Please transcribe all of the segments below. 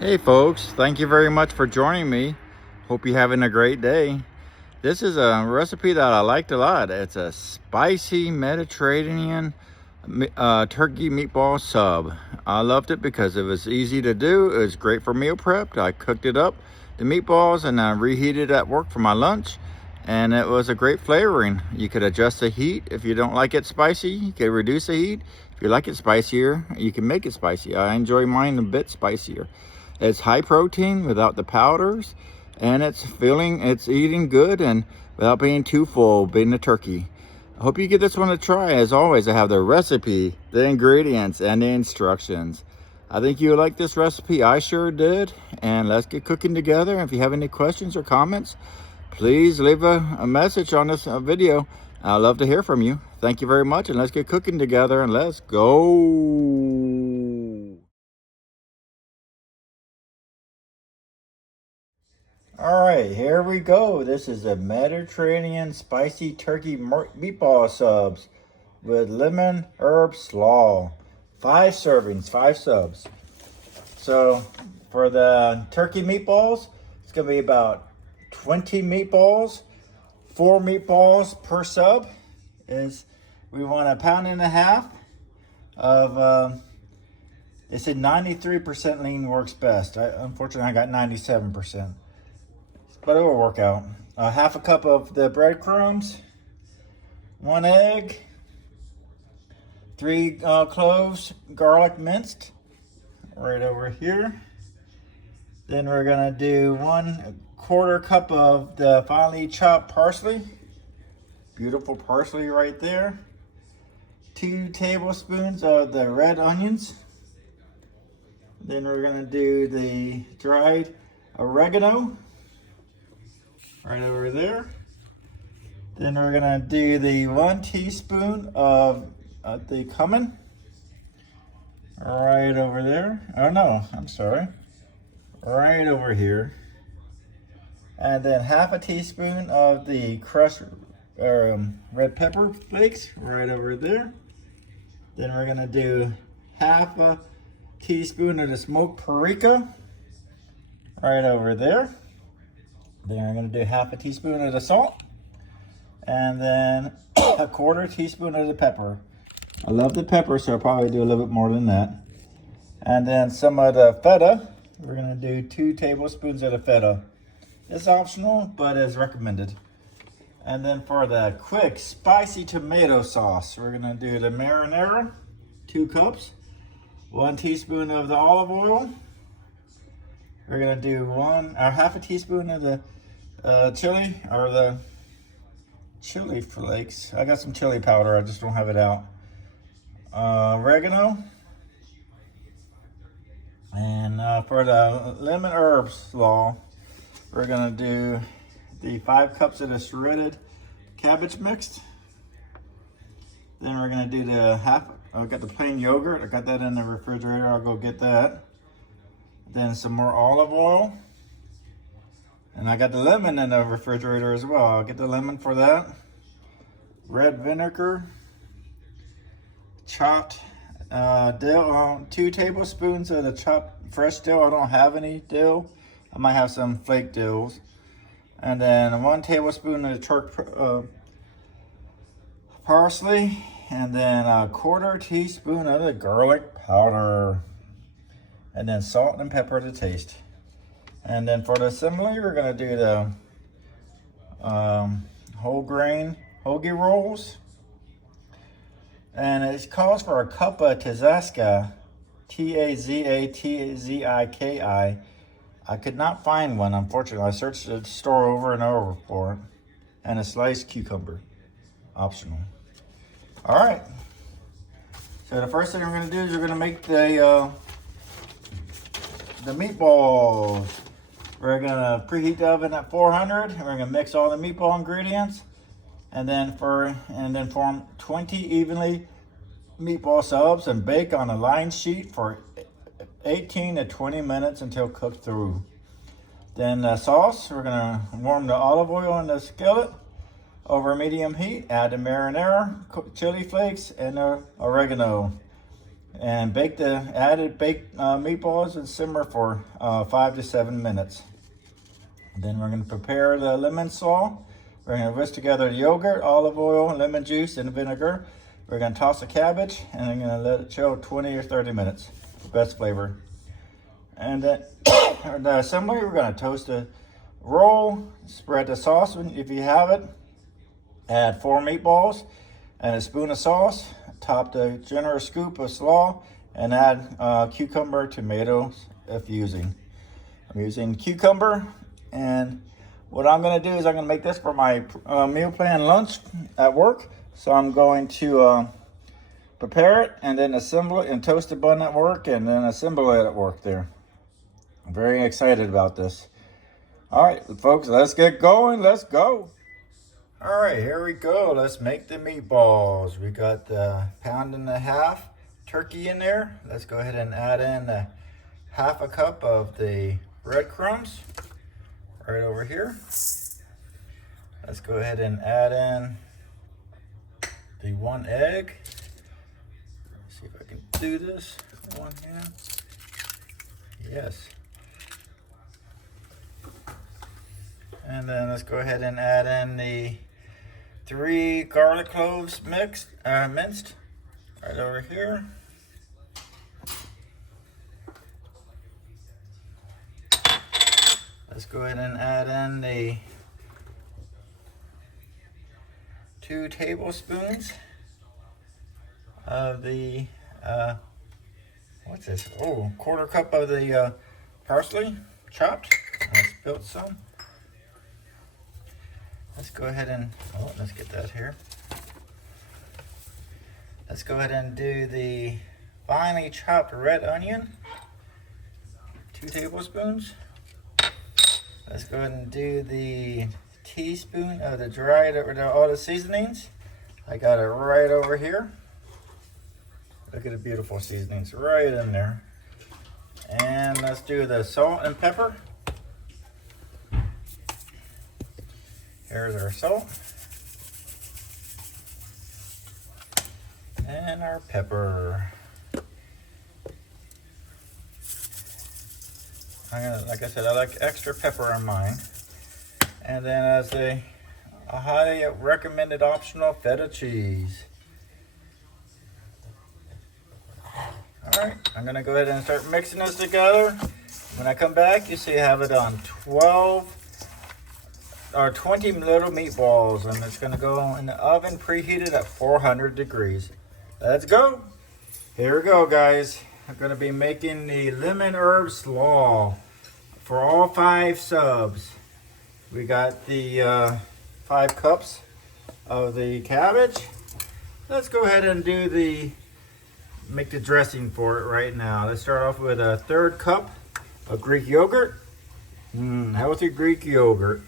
Hey folks, thank you very much for joining me. Hope you're having a great day. This is a recipe that I liked a lot. It's a spicy Mediterranean turkey meatball sub. I loved it because it was easy to do. It was great for meal prep. I cooked it up, the meatballs, and I reheated at work for my lunch. And it was a great flavoring. You could adjust the heat. If you don't like it spicy, you could reduce the heat. If you like it spicier, you can make it spicy. I enjoy mine a bit spicier. It's high protein without the powders, and it's eating good and without being too full, being a turkey. I hope you give this one a try. As always, I have the recipe, the ingredients, and the instructions. I think you'll like this recipe. I sure did. And let's get cooking together. If you have any questions or comments, please leave a message on this video. I'd love to hear from you. Thank you very much, and let's get cooking together, and let's go. All right, here we go. This is a Mediterranean spicy turkey meatball subs with lemon herb slaw. 5 servings, 5 subs. So for the turkey meatballs, it's gonna be about 20 meatballs, 4 meatballs per sub. We want 1.5 pounds of, they said 93% lean works best. Unfortunately, I got 97%. But it will work out. 1/2 cup of the breadcrumbs, 1 egg, 3 cloves garlic minced right over here. Then we're gonna do 1/4 cup of the finely chopped parsley. Beautiful parsley right there. 2 tablespoons of the red onions. Then we're gonna do the dried oregano right over there. Then we're gonna do the 1 teaspoon of the cumin right over there. Oh no, I'm sorry. Right over here. And then 1/2 teaspoon of the crushed red pepper flakes right over there. Then we're gonna do 1/2 teaspoon of the smoked paprika right over there. Then we're going to do 1/2 teaspoon of the salt, and then 1/4 teaspoon of the pepper. I love the pepper, so I'll probably do a little bit more than that. And then some of the feta. We're going to do 2 tablespoons of the feta. It's optional, but is recommended. And then for the quick spicy tomato sauce, we're going to do the marinara, 2 cups, 1 teaspoon of the olive oil. We're gonna do 1/2 teaspoon of the chili, or the chili flakes. I got some chili powder, I just don't have it out. Oregano. And for the lemon herb slaw, we're gonna do the 5 cups of the shredded cabbage mixed. Then we're gonna do the I got the plain yogurt. I got that in the refrigerator. I'll go get that. Then some more olive oil. And I got the lemon in the refrigerator as well. I'll get the lemon for that. Red vinegar. Chopped dill. 2 tablespoons of the chopped fresh dill. I don't have any dill. I might have some flake dills. And then 1 tablespoon of the parsley. And then 1/4 teaspoon of the garlic powder. And then salt and pepper to taste. And then for the assembly, we're gonna do the whole grain hoagie rolls. And it calls for 1 cup of tzatziki, T-A-Z-A-T-Z-I-K-I. I could not find one, unfortunately. I searched the store over and over for it. And a sliced cucumber, optional. All right. So the first thing we're gonna do is we're gonna make the meatballs. We're gonna preheat the oven at 400. And we're gonna mix all the meatball ingredients, and then form 20 evenly meatball subs and bake on a line sheet for 18 to 20 minutes until cooked through. Then the sauce, we're gonna warm the olive oil in the skillet over medium heat. Add the marinara, chili flakes, and the oregano. And bake the added baked meatballs and simmer for 5 to 7 minutes. Then we're going to prepare the lemon slaw. We're going to whisk together the yogurt, olive oil, lemon juice, and vinegar. We're going to toss the cabbage, and I'm going to let it chill 20 or 30 minutes. Best flavor. And then the assembly, we're going to toast a roll, spread the sauce if you have it. Add 4 meatballs and a spoon of sauce. Top the generous scoop of slaw and add cucumber, tomatoes if using. I'm using cucumber, and what I'm going to do is I'm going to make this for my meal plan lunch at work. So I'm going to prepare it and then assemble it and toast a bun at work and then assemble it at work there. I'm very excited about this. All right, folks, let's get going. Let's go. All right, here we go. Let's make the meatballs. We got the 1.5 pound turkey in there. Let's go ahead and add in the 1/2 cup of the breadcrumbs right over here. Let's go ahead and add in the 1 egg. Let's see if I can do this with one hand. Yes. And then let's go ahead and add in the 3 garlic cloves minced right over here. Let's go ahead and add in the 2 tablespoons of the what's this? Oh, 1/4 cup of the parsley chopped. I spilled some. Let's go ahead and, let's get that here. Let's go ahead and do the finely chopped red onion, 2 tablespoons. Let's go ahead and do the teaspoon of the dried, all the seasonings. I got it right over here. Look at the beautiful seasonings right in there. And let's do the salt and pepper. Here's our salt and our pepper. Like I said, I like extra pepper on mine. And then as a highly recommended optional, feta cheese. All right, I'm gonna go ahead and start mixing this together. When I come back, you see I have it on 20 little meatballs, and it's gonna go in the oven preheated at 400 degrees. Let's go. Here we go, guys. I'm gonna be making the lemon herb slaw for all 5 subs. We got the 5 cups of the cabbage. Let's go ahead and make the dressing for it right now. Let's start off with a 1/3 cup of Greek yogurt. Healthy Greek yogurt.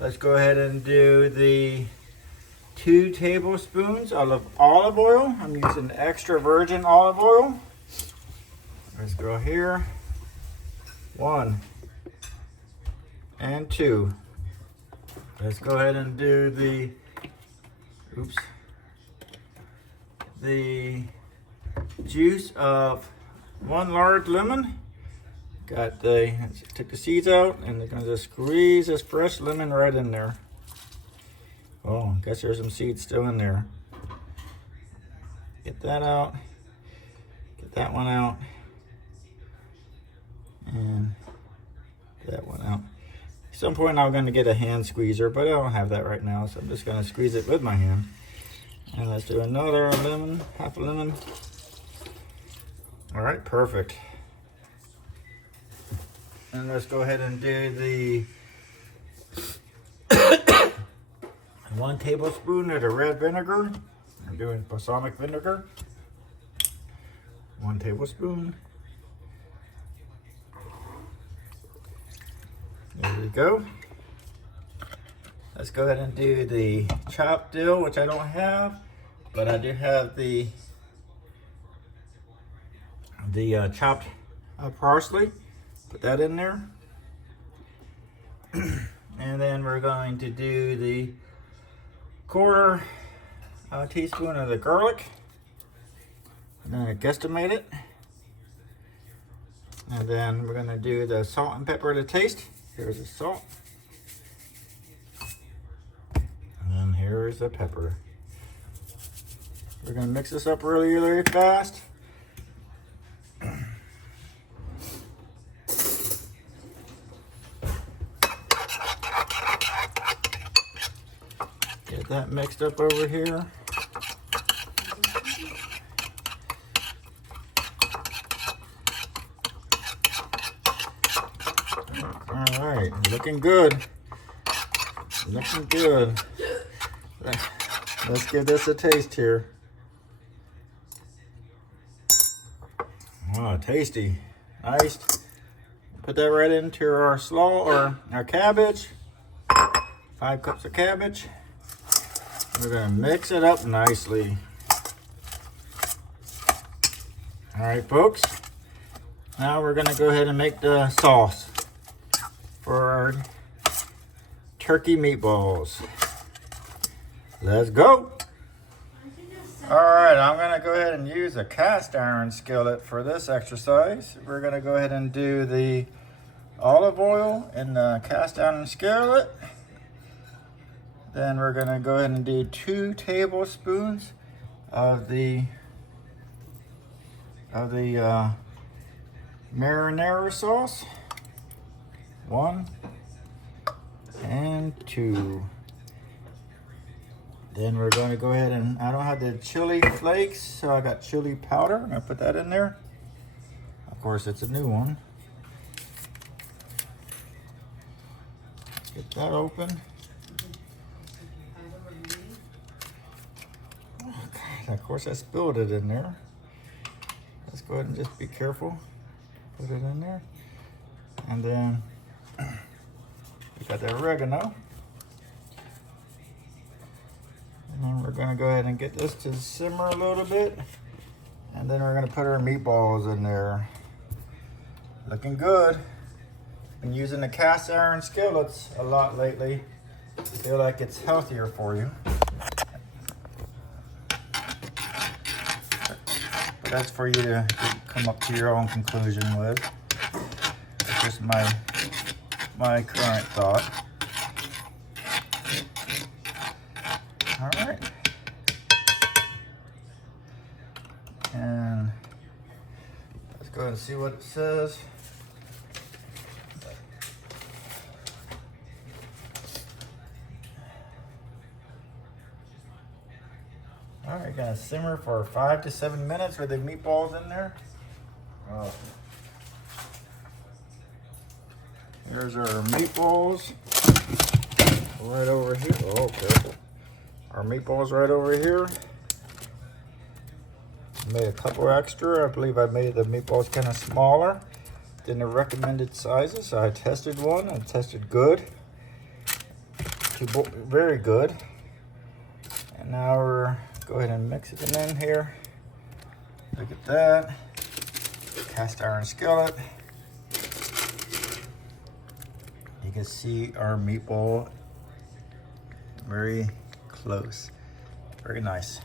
Let's go ahead and do the 2 tablespoons of olive oil. I'm using extra virgin olive oil. Let's go here. 1 and 2. Let's go ahead and do the juice of 1 large lemon. Took the seeds out, and they're gonna just squeeze this fresh lemon right in there. Oh, I guess there's some seeds still in there. Get that out. Get that one out. And that one out. At some point I'm gonna get a hand squeezer, but I don't have that right now, so I'm just gonna squeeze it with my hand. And let's do another lemon, 1/2 lemon. All right, perfect. And let's go ahead and do the 1 tablespoon of the red vinegar. I'm doing balsamic vinegar. 1 tablespoon. There we go. Let's go ahead and do the chopped dill, which I don't have, but I do have the chopped parsley. Put that in there. And then we're going to do the 1/4 teaspoon of the garlic. I'm gonna guesstimate it. And then we're gonna do the salt and pepper to taste. Here's the salt. And then here's the pepper. We're gonna mix this up really, really fast. Get that mixed up over here. All right, looking good. Looking good. Let's give this a taste here. Oh, tasty. Nice. Put that right into our slaw or our cabbage. 5 cups of cabbage. We're gonna mix it up nicely. All right, folks. Now we're gonna go ahead and make the sauce for our turkey meatballs. Let's go. All right, I'm gonna go ahead and use a cast iron skillet for this exercise. We're gonna go ahead and do the olive oil in the cast iron skillet. Then we're gonna go ahead and do 2 tablespoons of the marinara sauce. 1 and 2. Then we're going to go ahead and, I don't have the chili flakes, so I got chili powder. I'm gonna put that in there. Of course, it's a new one. Let's get that open. Okay, of course I spilled it in there. Let's go ahead and just be careful. Put it in there. And then we got the oregano. And then we're gonna go ahead and get this to simmer a little bit. And then we're gonna put our meatballs in there. Looking good. Been using the cast iron skillets a lot lately. Feel like it's healthier for you. But that's for you to come up to your own conclusion with. It's just my current thought. All right. And let's go ahead and see what it says. All right, gonna simmer for 5 to 7 minutes with the meatballs in there. Oh. Here's our meatballs right over here. Oh, careful. Our meatballs right over here. Made a couple extra. I believe I made the meatballs kind of smaller than the recommended sizes. So I tested one. I tested good. Very good. And now we're go ahead and mix it in here. Look at that. Cast iron skillet. You can see our meatball very close. Very nice.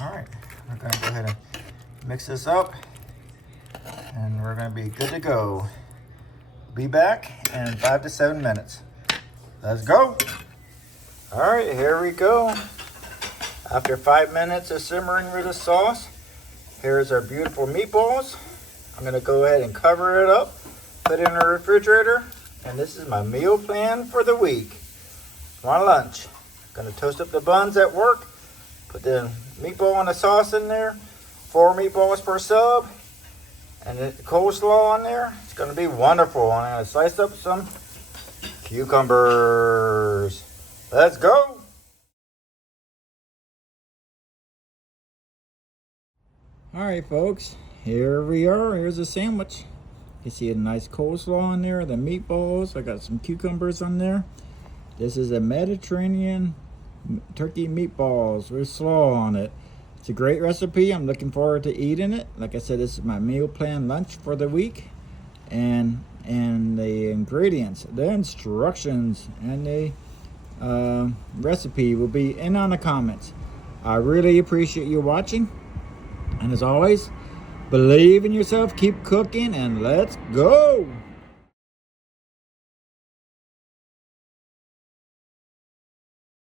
All right, we're gonna go ahead and mix this up and we're gonna be good to go. Be back in 5 to 7 minutes. Let's go. All right, here we go. After 5 minutes of simmering with the sauce, here's our beautiful meatballs. I'm gonna go ahead and cover it up, put it in the refrigerator, and this is my meal plan for the week. My lunch. Gonna toast up the buns at work, put the meatball and the sauce in there, 4 meatballs per sub, and the coleslaw on there. It's gonna be wonderful. I'm gonna slice up some cucumbers. Let's go. All right, folks, here we are. Here's a sandwich. You see a nice coleslaw on there, the meatballs. I got some cucumbers on there. This is a Mediterranean turkey meatballs with slaw on it. It's a great recipe. I'm looking forward to eating it. Like I said, this is my meal plan lunch for the week. And the ingredients, the instructions, and the recipe will be in on the comments. I really appreciate you watching. And as always, believe in yourself, keep cooking, and let's go.